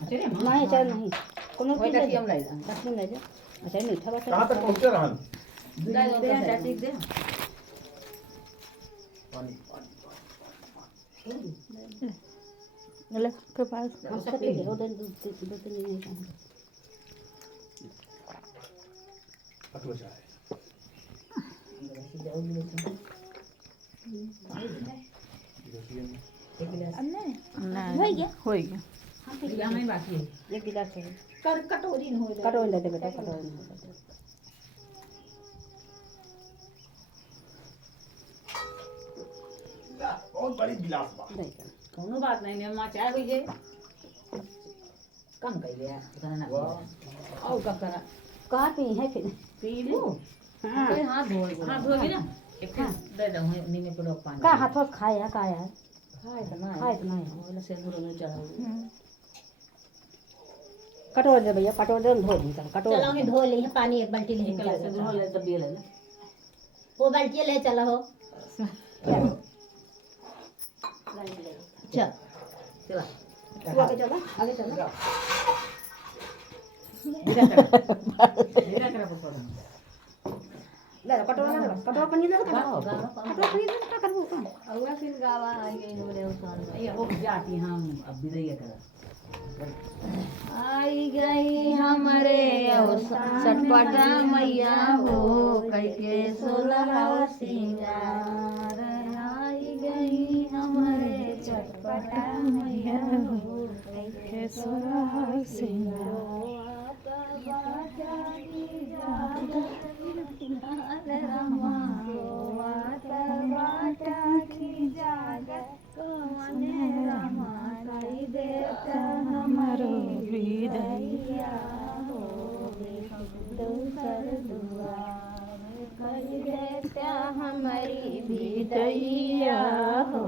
नहीं चाय नहीं कोनो की ले हम ले जा दक्षिण ले जा अच्छा मीठा बस कहां तक पहुंचे रहन दे चाची दे पानी ले के पास हम सब ले दो दिन दो तीन नहीं खाएंगे अकल चाय हो गया नहीं बाकी है एक गिलास है कटोरी न हो कटोरी दे दे बेटा कटोरी दे बहुत बड़ी गिलास बा कोनो बात नहीं मैं मां चाय होई कम कर लिया उतना ना और कब करा कहाँ पी है फिर पी लो हाँ हाथ धोगी ना एक दे दो नीमे को पानी का हाथों से खाया का यार खाए तो ना खाए से दूर चढ़ाओ कटोरी दे भैया कटोरी दे धो दी कटोरी चलो मैं धो ली पानी एक बाल्टी ले निकल से दूर ले तब भी ले वो बाल्टी ले चलो हो चल चला तू आगे चला धीरे कर पकड़ ले कटोरा पनीर ले गाओ कटोरा पनीर ले का करबो का औवा फिर गावा आ गई नोरे उसान ये हो जाती हम अब भी नहीं कर आई गई हमारे सटपटा मैया हो कैके सोलह सिंगार आई गई हमारे चटपटा मैया हो कैके सोलह सिंगार रमा की जागत रमा कई देता हमारो विदैया हो दूसर दुआर कई देता हमारी विदैया हो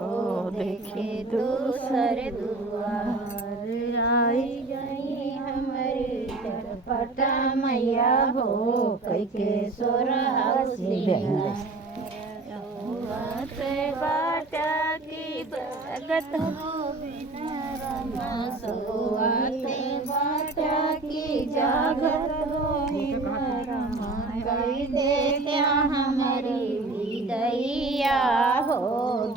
देखे दूसर दुआर आई गई हमारी चटपटा मैया हो कई के सोरा सिंगार बाटा की भगत हो बिना रमा सोआते बाटा की जागत हो बिना रमा कई देखा हमारी विदैया हो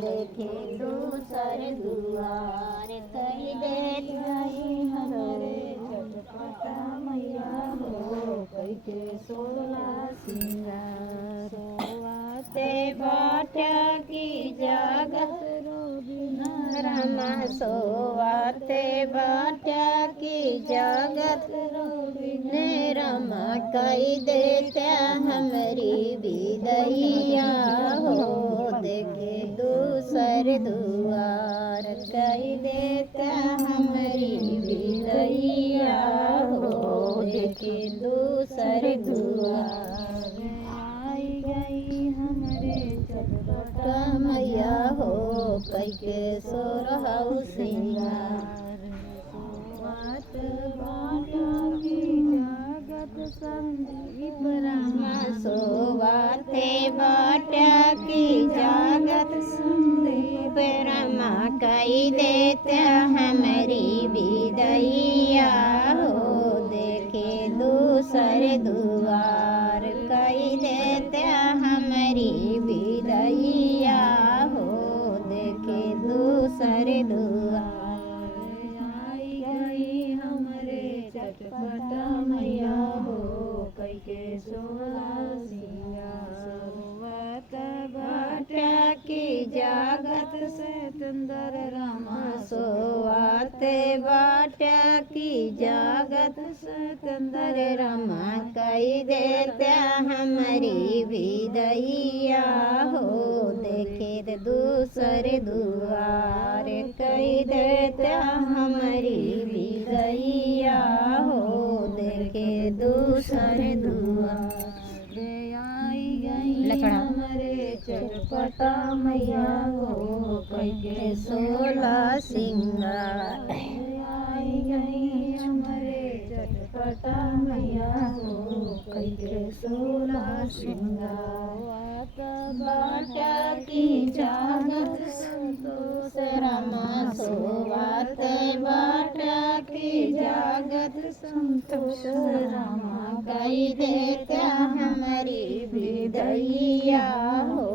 देखे दूसर दुआर कई देख गई हमारे चटपटा मैया हो कई के सोलह सिंगार सोआते बाटा की जागत रमा सोआते बाटा की जागत रमा कई देता हमारी विदैया हो देखे दूसर दुआर कई देता हमारी विदैया हो देखे दूसर दुआर आई गई हमारे चटपटा मैया हो कैके सोरहु सिंगार सोआत बाटा की जागत संदीप रमा सोआते बाटा की जागत संदीप रमा कई देता हमारी विदैया हो देखे दूसर दुआर कई देता हमारी विदैया हो देखे दूसर दुआर आई गई हमारे चटपटा मैया हो कई के सोलह सिंगार बाटा की जागत से तंदर रमा सोआते बाटा की जागत से तंदर रमा कई देता हमारी विदैया हो देखे दूसर दुआर कई देता हमारी विदैया हो देखे दूसर दुआर आई गई हमारे चटपटा मैया हो कैके सोलह सिंगार आई गई हमारे चटपटा मैया हो कैके सोलह सिंगार बाटा की जागत संतोष रमा सोवाते बाटा की की जागत संतोष रामा कई देता हमारी विदैया हो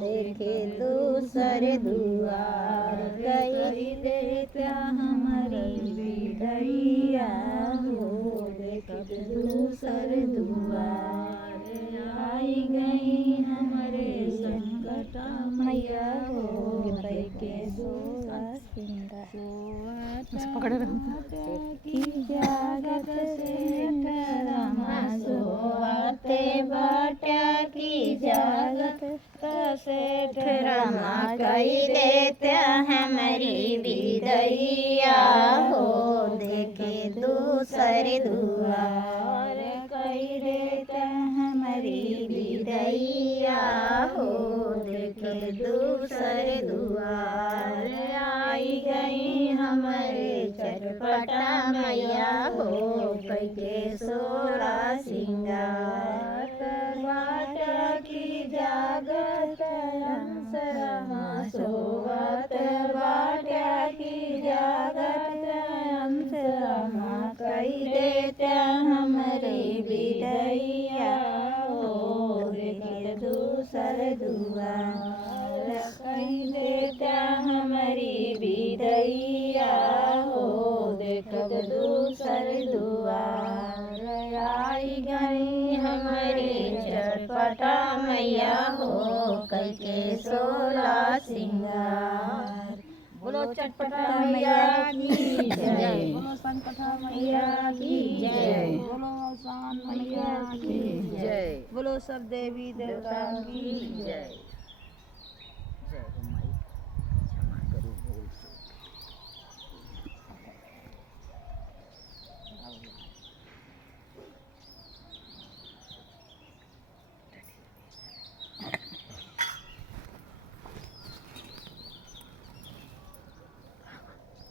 देखे दूसरे दुआर कई देता हमारी विदैया हो देखे दूसरे दुआर आई गई हमारे संकट मैया हो के पकड़े की जागत सेठ रामा सोवाते बाटा की जागत सेठ रामा कई देते हमारी विदैया हो देखे दूसरे दुआर कई देते हमारी विदैया हो देखे दूसरे दुआर आई गई हमारे चटपटा मैया हो कैके सोरा सिंगार बाटा की जागत अंसरमा सोवत बाटा की जागत अंसरमा कई देते हमारे विदैया हो देखे दूसरे दुआर कई देता हमारी विदैया हो देखत दूसरे दुआर आई गई हमारी चटपटा मैया हो कैके सोला सिंगार बोलो चटपटा मैया की जय बोलो संकटा मैया की जय बोलो शान मैया की जय बोलो सब देवी देवता की जय।